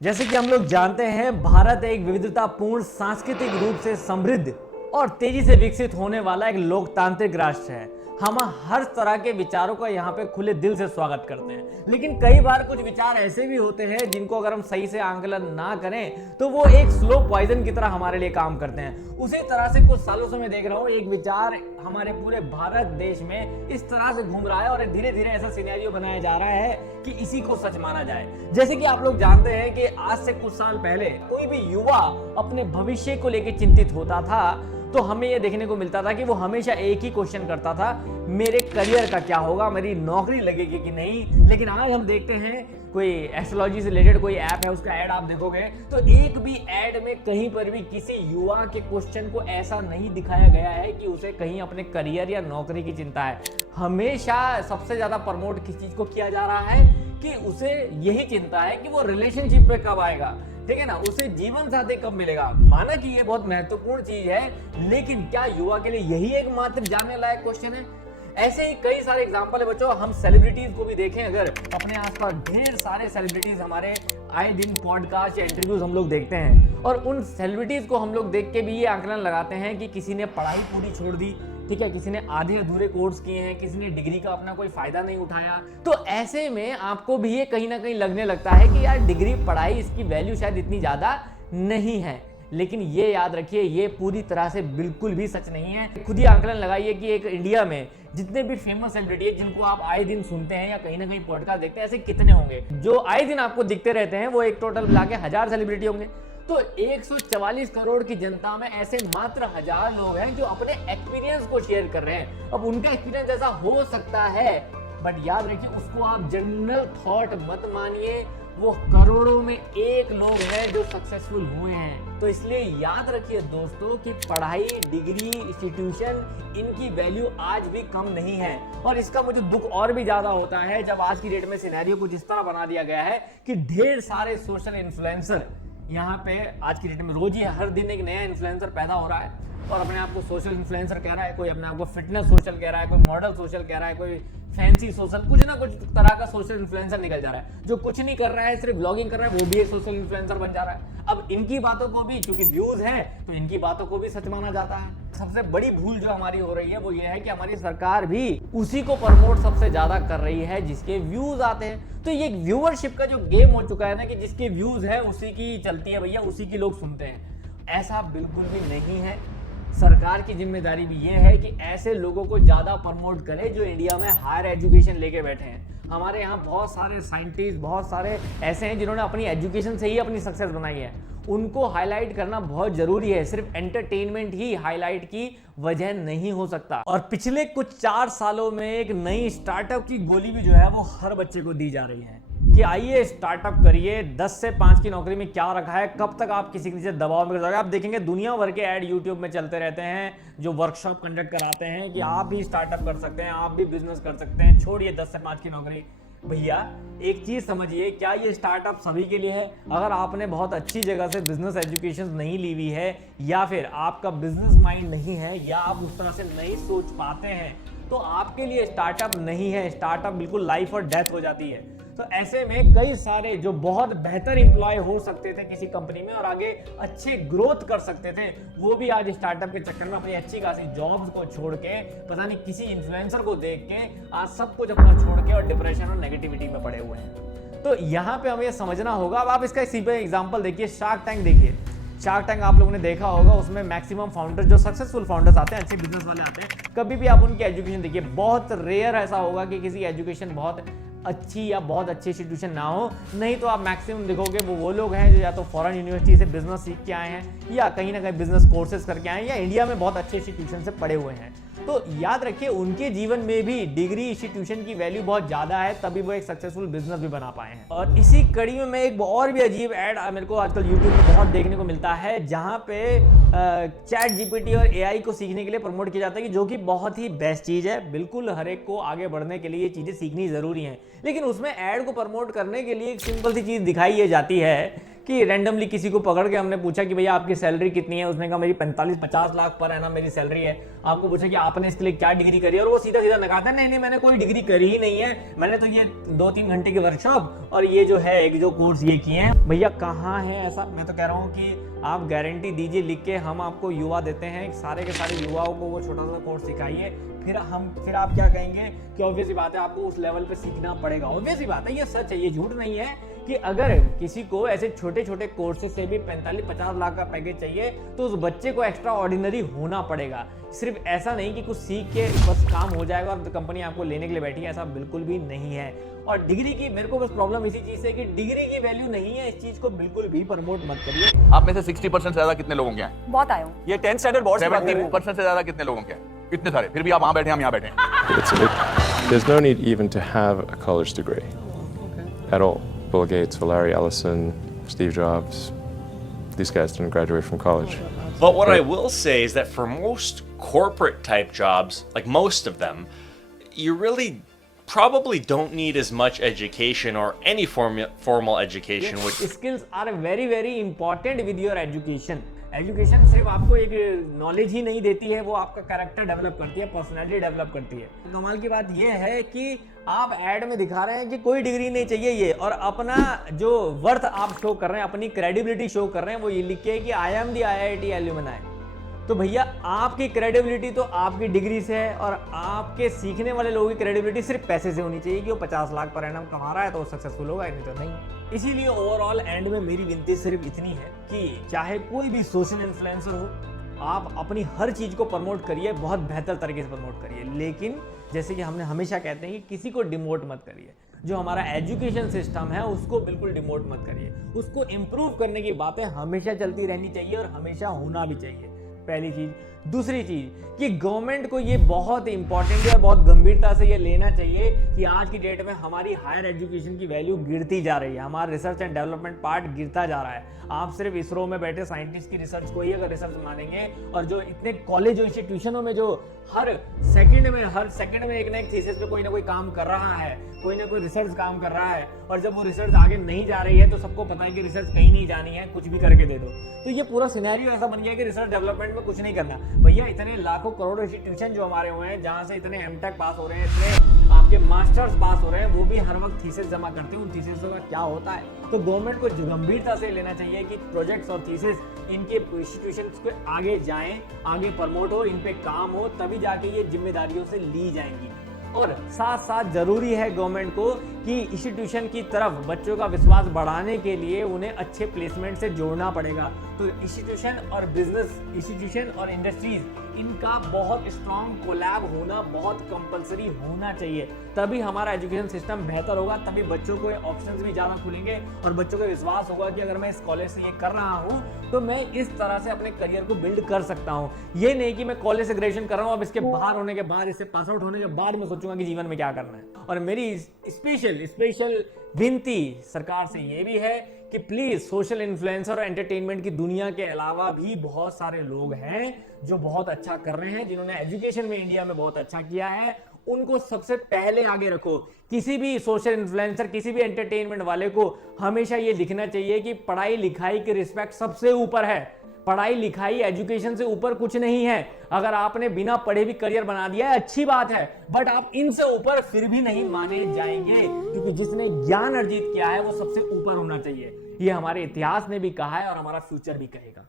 जैसे कि हम लोग जानते हैं, भारत एक विविधतापूर्ण सांस्कृतिक रूप से समृद्ध और तेजी से विकसित होने वाला एक लोकतांत्रिक राष्ट्र है। हम हर तरह के विचारों का यहाँ पे खुले दिल से स्वागत करते हैं, लेकिन कई बार कुछ विचार ऐसे भी होते हैं जिनको अगर हम सही से आंकलन ना करें तो वो एक स्लो पॉइजन की तरह हमारे लिए काम करते हैं। उसी तरह से कुछ सालों से मैं देख रहा हूँ एक विचार हमारे पूरे भारत देश में इस तरह से घूम रहा है और धीरे धीरे ऐसा सिनेरियो बनाया जा रहा है कि इसी को सच माना जाए। जैसे कि आप लोग जानते हैं कि आज से कुछ साल पहले कोई भी युवा अपने भविष्य को लेकर चिंतित होता था तो हमें यह देखने को मिलता था कि वो हमेशा एक ही क्वेश्चन करता था, मेरे करियर का क्या होगा, मेरी नौकरी लगेगी कि नहीं। लेकिन आज हम देखते हैं कोई एस्ट्रोलॉजी से रिलेटेड कोई ऐप है, उसका ऐड आप देखोगे तो एक भी ऐड में कहीं पर भी किसी युवा के क्वेश्चन को ऐसा नहीं दिखाया गया है कि उसे कहीं अपने करियर या नौकरी की चिंता है। हमेशा सबसे ज्यादा प्रमोट किस चीज को किया जा रहा है कि उसे यही चिंता है कि वो रिलेशनशिप पे कब आएगा, ठीक है ना, उसे जीवन साथी कब मिलेगा। माना कि ये बहुत महत्वपूर्ण चीज है, लेकिन क्या युवा के लिए यही एकमात्र जानने लायक क्वेश्चन है? ऐसे ही कई सारे एग्जांपल है बच्चों। हम सेलिब्रिटीज को भी देखें, अगर अपने आसपास ढेर सारे सेलिब्रिटीज हमारे आए दिन पॉडकास्ट या इंटरव्यूज हम लोग देखते हैं और उन सेलिब्रिटीज को हम लोग देख के भी ये आकलन लगाते हैं कि किसी ने पढ़ाई पूरी छोड़ दी, ठीक है, किसी ने आधे अधूरे कोर्स किए हैं, किसी ने डिग्री का अपना कोई फायदा नहीं उठाया। तो ऐसे में आपको भी ये कहीं ना कहीं लगने लगता है कि यार डिग्री पढ़ाई इसकी वैल्यू शायद इतनी ज्यादा नहीं है। लेकिन ये याद रखिए, ये पूरी तरह से बिल्कुल भी सच नहीं है। खुद ही आंकलन लगाइए कि एक इंडिया में जितने भी फेमस सेलिब्रिटी है जिनको आप आए दिन सुनते हैं या कहीं ना कहीं पॉडकास्ट देखते हैं, ऐसे कितने होंगे जो आए दिन आपको दिखते रहते हैं? वो एक टोटल मिला के 1000 सेलिब्रिटी होंगे। तो 144 करोड़ की जनता में ऐसे मात्र 1000 लोग हैं जो अपने एक्सपीरियंस को शेयर कर रहे हैं। अब उनका एक्सपीरियंस ऐसा हो सकता है, बट याद रखिए उसको आप जनरल थॉट मत मानिए। वो करोड़ों में एक लोग हैं जो सक्सेसफुल हुए हैं। तो इसलिए याद रखिए दोस्तों कि पढ़ाई, डिग्री, इंस्टीट्यूशन, इनकी वैल्यू आज भी कम नहीं है। और इसका मुझे दुख और भी ज्यादा होता है जब आज की डेट में सिनेरियो कुछ इस तरह बना दिया गया है कि ढेर सारे सोशल इन्फ्लुएंसर यहाँ पे आज की डेट में रोज ही हर दिन एक नया इन्फ्लुएंसर पैदा हो रहा है और अपने आप को सोशल इन्फ्लुएंसर कह रहा है, कोई अपने आप को फिटनेस सोशल कह रहा है, कोई मॉडल सोशल कह रहा है, कोई फैंसी सोशल, कुछ ना कुछ तरह का सोशल इन्फ्लुएंसर निकल जा रहा है। जो कुछ नहीं कर रहा है, सिर्फ ब्लॉगिंग कर रहा है, वो भी एक सोशल इन्फ्लुएंसर बन जा रहा है। अब इनकी बातों को भी, क्योंकि व्यूज है तो इनकी बातों को भी सच माना जाता है। सबसे बड़ी भूल जो हमारी हो रही है वो ये है कि हमारी सरकार भी उसी को प्रमोट सबसे ज्यादा कर रही है जिसके व्यूज आते हैं। तो ये व्यूअरशिप का जो गेम हो चुका है ना, कि जिसके व्यूज है उसी की चलती है भैया, उसी की लोग सुनते हैं। ऐसा बिल्कुल भी नहीं है। सरकार की जिम्मेदारी भी ये है कि ऐसे लोगों को ज्यादा प्रमोट करे जो इंडिया में हायर एजुकेशन लेके बैठे हैं। हमारे यहाँ बहुत सारे साइंटिस्ट, बहुत सारे ऐसे हैं जिन्होंने अपनी एजुकेशन से ही अपनी सक्सेस बनाई है। उनको हाईलाइट करना बहुत जरूरी है। सिर्फ एंटरटेनमेंट ही हाईलाइट की वजह नहीं हो सकता। और पिछले कुछ 4 सालों में एक नई स्टार्टअप की गोली भी जो है वो हर बच्चे को दी जा रही है कि आइए स्टार्टअप करिए, 10 से 5 की नौकरी में क्या रखा है, कब तक आप किसी से दबाव में जाओगे। आप देखेंगे दुनिया भर के ऐड यूट्यूब में चलते रहते हैं जो वर्कशॉप कंडक्ट कराते हैं कि आप भी स्टार्टअप कर सकते हैं, आप भी बिजनेस कर सकते हैं, छोड़िए 10 से 5 की नौकरी। भैया एक चीज समझिए, क्या ये स्टार्टअप सभी के लिए है? अगर आपने बहुत अच्छी जगह से बिजनेस एजुकेशन नहीं ली हुई है या फिर आपका बिजनेस माइंड नहीं है या आप उस तरह से नहीं सोच पाते हैं तो आपके लिए स्टार्टअप नहीं है। स्टार्टअप बिल्कुल लाइफ और डेथ हो जाती है। तो ऐसे में कई सारे जो बहुत बेहतर एम्प्लॉय हो सकते थे किसी कंपनी में और आगे अच्छे ग्रोथ कर सकते थे, वो भी आज स्टार्टअप के चक्कर में अपनी अच्छी खासी जॉब्स को छोड़ के, पता नहीं किसी इन्फ्लुएंसर को देख के, आज सब कुछ अपना छोड़ के और डिप्रेशन और नेगेटिविटी में पड़े हुए हैं। तो यहाँ पे हमें समझना होगा। अब आप इसका सिंपल एग्जाम्पल देखिए, शार्क टैंक देखिए। शार्क टैंक आप लोगों ने देखा होगा, उसमें मैक्सिमम फाउंडर जो सक्सेसफुल फाउंडर्स आते हैं, अच्छे बिजनेस वाले आते हैं, कभी भी आप उनकी एजुकेशन देखिए, बहुत रेयर ऐसा होगा कि किसी एजुकेशन बहुत अच्छी या बहुत अच्छी इंस्टीट्यूशन ना हो। नहीं तो आप मैक्सिमम देखोगे वो लोग हैं जो या तो फॉरेन यूनिवर्सिटी से बिजनेस सीख के आए हैं या कहीं ना कहीं बिजनेस कोर्सेज करके आए हैं या इंडिया में बहुत अच्छे इंस्टीट्यूशन से पढ़े हुए हैं। तो याद रखिए उनके जीवन में भी डिग्री, इंस्टीट्यूशन की वैल्यू बहुत ज्यादा है, तभी वो एक सक्सेसफुल बिजनेस भी बना पाए हैं। और इसी कड़ी में मैं एक और भी अजीब ऐड मेरे को आजकल यूट्यूब में बहुत देखने को मिलता है, जहां पे चैट जीपीटी और एआई को सीखने के लिए प्रमोट किया जाता है कि जो कि बहुत ही बेस्ट चीज है। बिल्कुल हर एक को आगे बढ़ने के लिए ये चीजें सीखनी जरूरी है, लेकिन उसमें ऐड को प्रमोट करने के लिए एक सिंपल सी चीज दिखाई ये जाती है कि रैंडमली किसी को पकड़ के हमने पूछा कि भैया आपकी सैलरी कितनी है, उसने कहा मेरी 45-50 लाख पर एनम मेरी सैलरी है। आपको पूछा कि आपने इसके लिए क्या डिग्री करी है, और वो सीधा सीधा नकाता है नहीं मैंने कोई डिग्री करी ही नहीं है, मैंने तो ये 2-3 घंटे की वर्कशॉप और ये जो है एक जो कोर्स ये किए हैं। भैया कहाँ है ऐसा? मैं तो कह रहा हूँ कि आप गारंटी दीजिए लिख के, हम आपको युवा देते हैं, सारे के सारे युवाओं को वो छोटा सा कोर्स सिखाइए, फिर आप क्या कहेंगे कि ऑब्वियस ही बात है आपको उस लेवल पे सीखना पड़ेगा। ऑब्वियस ही बात है, ये सच है, ये झूठ नहीं है कि अगर किसी को ऐसे छोटे छोटे कोर्सेज से भी 45-50 लाख का पैकेज चाहिए तो उस बच्चे को एक्स्ट्रा ऑर्डिनरी होना पड़ेगा। सिर्फ ऐसा नहीं कि कुछ सीख के बस काम हो जाएगा और कंपनी आपको लेने के लिए बैठी है, ऐसा बिल्कुल भी नहीं है। और डिग्री की मेरे को बस प्रॉब्लम इसी चीज से कि डिग्री की वैल्यू नहीं है, इस चीज को बिल्कुल भी प्रमोट मत करिए। आप में से 60% से ज्यादा कितने लोगों के हैं? बहुत आए हो। ये 10th स्टैंडर्ड बोर्ड से 70% से ज्यादा कितने लोगों के हैं? इतने सारे, फिर भी आप वहां बैठे हम यहाँ बैठे हैं। There's no need even to have a college degree at all. Bill Gates, Larry Ellison, Steve Jobs, these guys didn't graduate from college. But what I will say is that for most corporate type jobs, like most of them, you really probably don't need as much education or any formal education. Which skills are very very important with your education. Education सिर्फ आपको एक knowledge ही नहीं देती है, वो आपका character develop करती है, पर्सनालिटी डेवलप करती है। कमाल की बात ये है कि आप ऐड में दिखा रहे हैं कि कोई डिग्री नहीं चाहिए ये, और अपना जो वर्थ आप शो कर रहे हैं, अपनी क्रेडिबिलिटी शो कर रहे हैं, वो ये लिख के कि I am the IIT alumni. तो भैया आपकी क्रेडिबिलिटी तो आपकी डिग्री से है, और आपके सीखने वाले लोगों की क्रेडिबिलिटी सिर्फ पैसे से होनी चाहिए कि वो 50 लाख पर एनम कमा रहा है तो वो सक्सेसफुल होगा, नहीं तो नहीं। इसीलिए ओवरऑल एंड में मेरी विनती सिर्फ इतनी है कि चाहे कोई भी सोशल इन्फ्लुएंसर हो, आप अपनी हर चीज को प्रमोट करिए, बहुत बेहतर तरीके से प्रमोट करिए, लेकिन जैसे कि हमने हमेशा कहते हैं कि किसी को डिमोट मत करिए। जो हमारा एजुकेशन सिस्टम है उसको बिल्कुल डिमोट मत करिए, उसको इम्प्रूव करने की बातें हमेशा चलती रहनी चाहिए और हमेशा होना भी चाहिए, पहली चीज। दूसरी चीज कि गवर्नमेंट को ये बहुत इंपॉर्टेंट है, बहुत गंभीरता से ये लेना चाहिए कि आज की डेट में हमारी हायर एजुकेशन की वैल्यू गिरती जा रही है, हमारा रिसर्च एंड डेवलपमेंट पार्ट गिरता जा रहा है। आप सिर्फ इसरो में बैठे साइंटिस्ट की रिसर्च को ही अगर रिसर्च मानेंगे, और जो इतने कॉलेज और इंस्टीट्यूशनों में जो हर सेकंड में एक ना एक थीसिस पे कोई ना कोई काम कर रहा है, कोई ना कोई रिसर्च काम कर रहा है, और जब वो रिसर्च आगे नहीं जा रही है तो सबको पता है कि रिसर्च कहीं नहीं जानी है, कुछ भी करके दे दो। तो ये पूरा सिनेरियो ऐसा बन गया कि रिसर्च डेवलपमेंट में कुछ नहीं करना। भैया इतने लाखों करोड़ों इंस्टीट्यूशन जो हमारे हुए हैं, जहां से इतने एमटेक पास हो रहे हैं, इतने आपके मास्टर्स पास हो रहे हैं, वो भी हर वक्त थीसिस जमा करते हैं। उन थीसिस का क्या होता है? तो गवर्नमेंट को गंभीरता से लेना चाहिए कि प्रोजेक्ट्स और थीसिस इनके इंस्टीट्यूशंस को आगे जाएं, आगे प्रमोट हो, इन पे काम हो, तभी जाके ये जिम्मेदारियों से ली जाएंगी। और साथ साथ जरूरी है गवर्नमेंट को कि इंस्टीट्यूशन की तरफ बच्चों का विश्वास बढ़ाने के लिए उन्हें अच्छे प्लेसमेंट से जोड़ना पड़ेगा। तो इंस्टीट्यूशन और बिजनेस, इंस्टीट्यूशन और इंडस्ट्रीज, इनका बहुत स्ट्रॉन्ग कोलैब होना बहुत कंपलसरी होना चाहिए, तभी हमारा एजुकेशन सिस्टम बेहतर होगा, तभी बच्चों को ऑप्शंस भी ज़्यादा खुलेंगे और बच्चों को विश्वास होगा कि अगर मैं इस कॉलेज से ये कर रहा हूँ तो मैं इस तरह से अपने करियर को बिल्ड कर सकता हूँ। ये नहीं कि मैं कॉलेज से ग्रेजुएशन कर रहा हूँ, अब इसके बाहर होने के बाद, इससे पास आउट होने के बाद मैं सोचूंगा कि जीवन में क्या करना है। और मेरी स्पेशल विनती सरकार से ये भी है कि प्लीज सोशल इन्फ्लुएंसर और एंटरटेनमेंट की दुनिया के अलावा भी बहुत सारे लोग हैं जो बहुत अच्छा कर रहे हैं, जिन्होंने एजुकेशन में इंडिया में बहुत अच्छा किया है, उनको सबसे पहले आगे रखो। किसी भी सोशल इन्फ्लुएंसर, किसी भी एंटरटेनमेंट वाले को हमेशा ये दिखना चाहिए कि पढ़ाई लिखाई की रिस्पेक्ट सबसे ऊपर है। पढ़ाई लिखाई एजुकेशन से ऊपर कुछ नहीं है। अगर आपने बिना पढ़े भी करियर बना दिया है अच्छी बात है, बट आप इनसे ऊपर फिर भी नहीं माने जाएंगे, क्योंकि जिसने ज्ञान अर्जित किया है वो सबसे ऊपर होना चाहिए। ये हमारे इतिहास ने भी कहा है और हमारा फ्यूचर भी कहेगा।